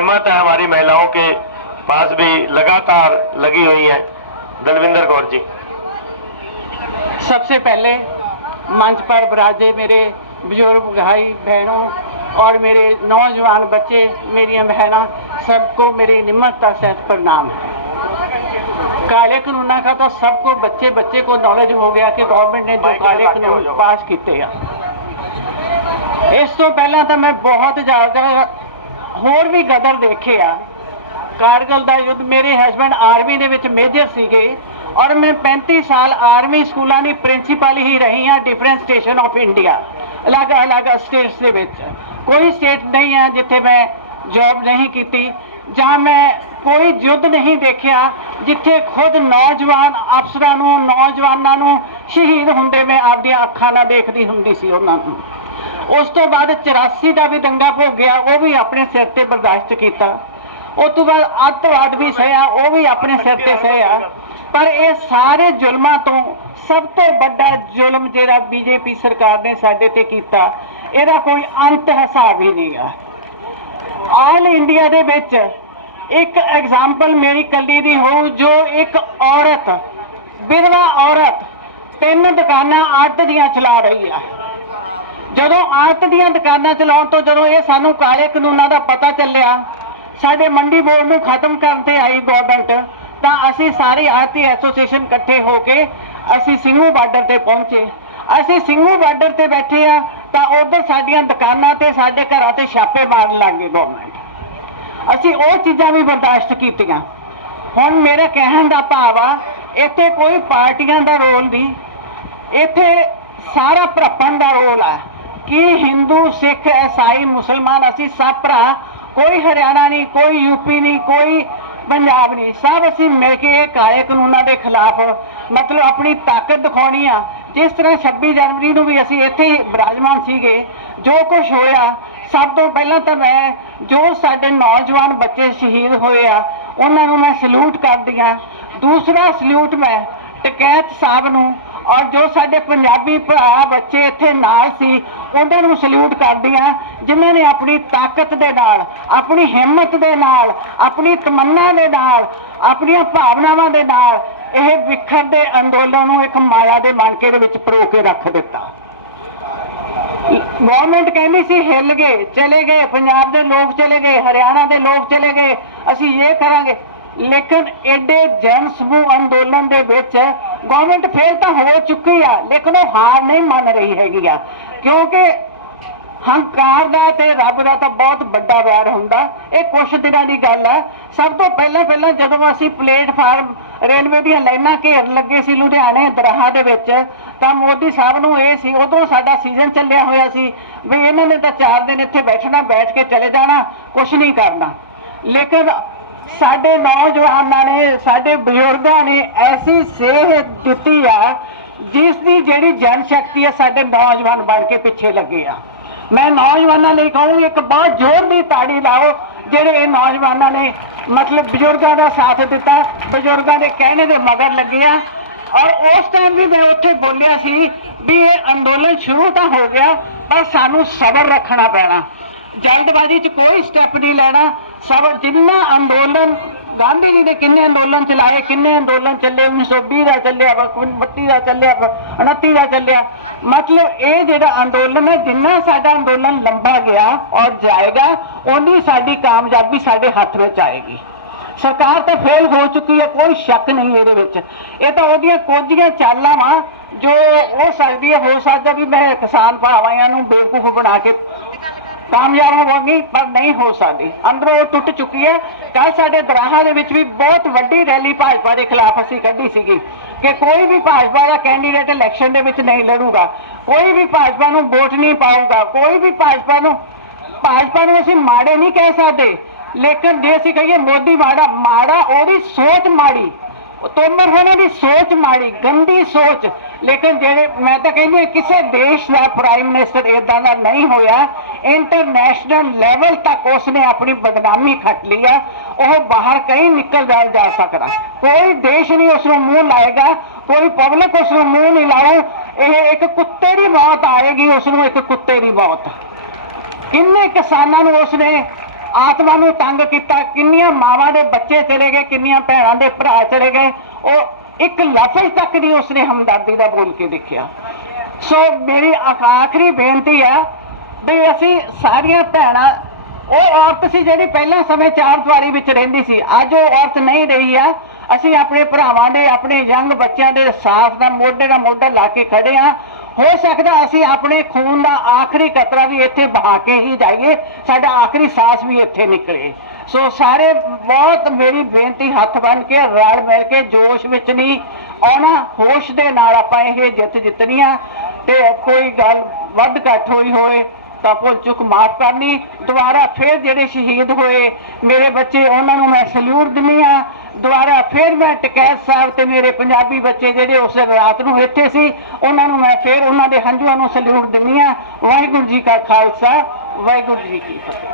हिम्मत है हमारी महिलाओं के पास भी लगातार लगी हुई है। दलविंदर कौर जी। सबसे पहले मंच पर विराजे मेरे बुजुर्ग भाई बहनों और मेरे नौजवान बच्चे, मेरी बहना, सबको मेरी निम्रता सहित प्रणाम है। काले कानूनों का तो सबको बच्चे बच्चे को नॉलेज हो गया कि गवर्नमेंट ने जो काले कानून पास किए हैं। इस तो पहला तो मैं बहुत ज़्यादा होर भी गदर देखे आ। कारगिल का युद्ध, मेरे हसबैंड आर्मी दे विच मेजर सीगे और मैं 35 साल आर्मी स्कूलों की प्रिंसीपल ही रही हाँ डिफरेंट स्टेशन ऑफ इंडिया, अलग अलग स्टेट्स के विच। कोई स्टेट नहीं है जिथे मैं जॉब नहीं की, जहाँ मैं कोई युद्ध नहीं देखा जिथे खुद नौजवान अफसरां नूं, नौजवानों नूं शहीद होंदे मैं आपदी अखां नाल देखदी हुंदी सी उन्हां नूं। उस तो बाद 84 का भी दंगा भोगिया, वो भी अपने सिर ते बर्दाश्त किया। उस तो बाद अतवाद भी सहिया, वो भी अपने सिर ते सहिया। पर ये सारे जुल्मां तो सब तो बड़ा जुल्म जिहड़ा बीजेपी सरकार ने साडे ते कीता, इहदा कोई अंत हिसाब ही नहीं है। ऑल इंडिया दे विच एक एग्जाम्पल मेरी कली दी हो, जो एक औरत, विधवा औरत 3 दुकानां आड़त दियां चला रही है। जदों आड़त दियां दुकानां चलाउण तो जदों ये सानूं काले कानूनां दा पता चलिया, साडे मंडी बोर्ड नूं खत्म करते आई गवर्नमेंट, तां असीं सारी आड़ती एसोसीएशन इकट्ठे होके असीं ਸਿੰਘੂ बार्डर ते पहुंचे। असीं ਸਿੰਘੂ बार्डर ते बैठे आ तां उधर साडीआं दुकानां ते साडे घरां ते छापे मारन लग गई गवर्नमेंट। असीं वो चीज़ां भी बर्दाश्त कीतियां। हुण मेरे कहण दा भाव आ, इत्थे कोई पार्टियां दा रोल नहीं, इत्थे सारा भरपण दा रोल है कि हिंदू सिख ईसाई मुसलमान असीं सब भरा, कोई हरियाणा नहीं, कोई यूपी नहीं, कोई पंजाब नहीं, सब असीं मिल के काले कानूनों के खिलाफ मतलब अपनी ताकत दिखानी आ। जिस तरह 26 जनवरी को भी असीं इत्थे ही विराजमान सीगे, जो कुछ होया सब तो पहला तो मैं जो साडे नौजवान बच्चे शहीद होए आ उन्हां नूं मैं सल्यूट करदी हां। दूसरा सल्यूट मैं टकैत साहब नूं और जो साडे पंजाबी भरा बच्चे इत्थे नाल सी उन्हां नूं सल्यूट करदी हां, जिन्हां ने अपनी ताकत दे नाल, अपनी हिम्मत दे नाल, अपनी तमन्ना दे नाल, अपनी भावनावां दे नाल यह विखरदे अंदोलन नूं एक माया दे मनके दे विच परो के रख दिता। गवर्नमेंट कहनी सी हिल गए, चले गए, पंजाब के लोग चले गए, हरियाणा के लोग चले गए, असी ये करांगे, लेकिन एडे जन समूह अंदोलन दे विच गवर्नमेंट फेल तो हो चुकी है, लेकिन वो हार नहीं मान रही हैगी आ, क्योंकि हंकार का ते रब का तो बहुत बड़ा वैर हुंदा। ये कुछ दिनों की गल है। सब तो पहला जदों असीं प्लेटफार्म रेलवे दी लाइनां घेर लगे सी लुधियाने दराहा दे विच, तां मोदी साहब नूं ये सी, उदों साडा सीजन चलिया होया सी भी इन्हां ने तां 4 दिन इत्थे बैठना, बैठ के चले जाना, कुछ नहीं करना। लेकिन साडे नौजवानां ने, साडे बजुर्गां ने ऐसी सेहत दित्ती आ जिसकी जिहड़ी जनशक्ति है साडे नौजवान बन के पिछे लगे आ। मैं नौजवानों लिए कहूँगी एक बहुत जोर की ताड़ी लाओ जेडे नौजवानों ने मतलब बजुर्गों का साथ दिता, बजुर्गों के कहने के मगर लगे आ। और उस टाइम भी मैं उत्थे बोलिया सी भी ये अंदोलन शुरू तो हो गया पर सानू सबर रखना पैना, जल्दबाजी च कोई स्टैप नहीं लेना। सब जिन्ना अंदोलन गांधी जी ने किन्ने अंदोलन चलाए, किन्ने अंदोलन चले, 1920 का चलिया, 32 का चलिया, 29 का चलिया, मतलब ये जो अंदोलन है जिन्ना साडा अंदोलन लंबा गया और जाएगा उन्नी साडी कामयाबी साडे हाथ में आएगी। सरकार तो फेल हो चुकी है, कोई शक नहीं ये तो ओदियां कुछ चालां वा जो हो सकती है। हो सकता भी मैं किसान भावां नूं बेवकूफ बना के कामयाब होगी पर नहीं हो सकती, अंदरों वो टुट चुकी है। कल साडे दराहा दे विच भी बहुत वड्डी रैली भाजपा के खिलाफ असीं कड्ढी सीगी कि कोई भी भाजपा का कैंडीडेट इलैक्शन दे विच नहीं लड़ूगा, कोई भी भाजपा नूं वोट नहीं पाऊगा, कोई भी भाजपा नूं असीं माड़े नहीं कह सकते, लेकिन जे असीं कहिए मोदी माड़ा, माड़ा ओहदी सोच माड़ी, तोमर होने की सोच माड़ी, गंदी सोच। लेकिन जेडे मैं तो कहनी किसी देश का प्राइम मिनिस्टर इदा का नहीं होया, इंटरनेशनल लेवल तक उसने अपनी बदनामी खट ली है, वह बाहर कहीं निकल जा सकता, कोई देश नहीं उसको मुंह लाएगा, कोई पब्लिक उसको मुंह नहीं लाओ। यह एक कुत्ते की मौत आएगी, उसको एक कुत्ते की मौत। किन्ने किसानों उसने ਆਤਮਾ ਨੂੰ ਤੰਗ ਕੀਤਾ। ਕਿੰਨੀਆਂ ਮਾਵਾਂ ਦੇ ਬੱਚੇ ਚਲੇ ਗਏ, ਕਿੰਨੀਆਂ ਭੈਣਾਂ ਦੇ ਭਰਾ ਚਲੇ ਗਏ। ਉਹ ਇੱਕ ਲਫ਼ਜ਼ ਤੱਕ ਨਹੀਂ ਉਸਨੇ ਹਮਦਰਦੀ ਦਾ ਬੋਲ ਕੇ ਦੇਖਿਆ। ਸੋ ਮੇਰੀ ਆਖਰੀ ਬੇਨਤੀ ਹੈ ਵੀ ਅਸੀਂ ਸਾਰੀਆਂ ਭੈਣਾਂ, ਉਹ ਔਰਤ ਸੀ ਜਿਹੜੀ ਪਹਿਲਾਂ ਸਮੇਂ ਚਾਰ ਦੀਵਾਰੀ ਵਿੱਚ ਰਹਿੰਦੀ ਸੀ, ਅੱਜ ਉਹ ਔਰਤ ਨਹੀਂ ਰਹੀ ਆ। ਅਸੀਂ ਆਪਣੇ ਭਰਾਵਾਂ ਦੇ, ਆਪਣੇ ਯੰਗ ਬੱਚਿਆਂ ਦੇ ਸਾਥ ਦਾ ਮੋਢੇ ਨਾਲ ਮੋਢਾ ਲਾ ਕੇ ਖੜੇ ਹਾਂ। ਹੋ ਸਕਦਾ ਅਸੀਂ ਆਪਣੇ ਖੂਨ ਦਾ ਆਖਰੀ ਕਤਰਾ ਵੀ ਇੱਥੇ ਬਹਾ ਕੇ ਹੀ ਜਾਈਏ, ਸਾਡਾ ਆਖਰੀ ਸਾਹ ਵੀ ਇੱਥੇ ਨਿਕਲੇ। ਸੋ ਸਾਰੇ ਬਹੁਤ ਮੇਰੀ ਬੇਨਤੀ, ਹੱਥ ਬੰਨ੍ਹ ਕੇ ਰਲ ਮਿਲ ਕੇ, ਜੋਸ਼ ਵਿੱਚ ਨਹੀਂ ਆਉਣਾ, ਹੋਸ਼ ਦੇ ਨਾਲ ਆਪਾਂ ਇਹ ਜਿੱਤ ਜਿੱਤਣੀ ਆ। ਤੇ ਕੋਈ ਗੱਲ ਵੱਧ ਘੱਟ ਹੋਈ ਹੋਵੇ ਤਾਂ ਭੁੱਲ ਚੁੱਕ ਮਾਫ ਕਰਨੀ। ਦੁਬਾਰਾ ਫਿਰ ਜਿਹੜੇ ਸ਼ਹੀਦ ਹੋਏ ਮੇਰੇ ਬੱਚੇ, ਉਹਨਾਂ ਨੂੰ ਮੈਂ ਸਲੂਟ ਦਿੰਦੀ ਆ। ਦੁਬਾਰਾ ਫਿਰ ਮੈਂ ਟਕੈਤ ਸਾਹਿਬ ਤੇ ਮੇਰੇ ਪੰਜਾਬੀ ਬੱਚੇ ਜਿਹੜੇ ਉਸ ਰਾਤ ਨੂੰ ਇੱਥੇ ਸੀ, ਉਹਨਾਂ ਨੂੰ ਮੈਂ ਫਿਰ ਉਹਨਾਂ ਦੇ ਹੰਝੂਆਂ ਨੂੰ ਸਲੂਟ ਦਿੰਦੀ ਆ। ਵਾਹਿਗੁਰੂ ਜੀ ਕਾ ਖਾਲਸਾ, ਵਾਹਿਗੁਰੂ ਜੀ ਕੀ ਫਤਿਹ।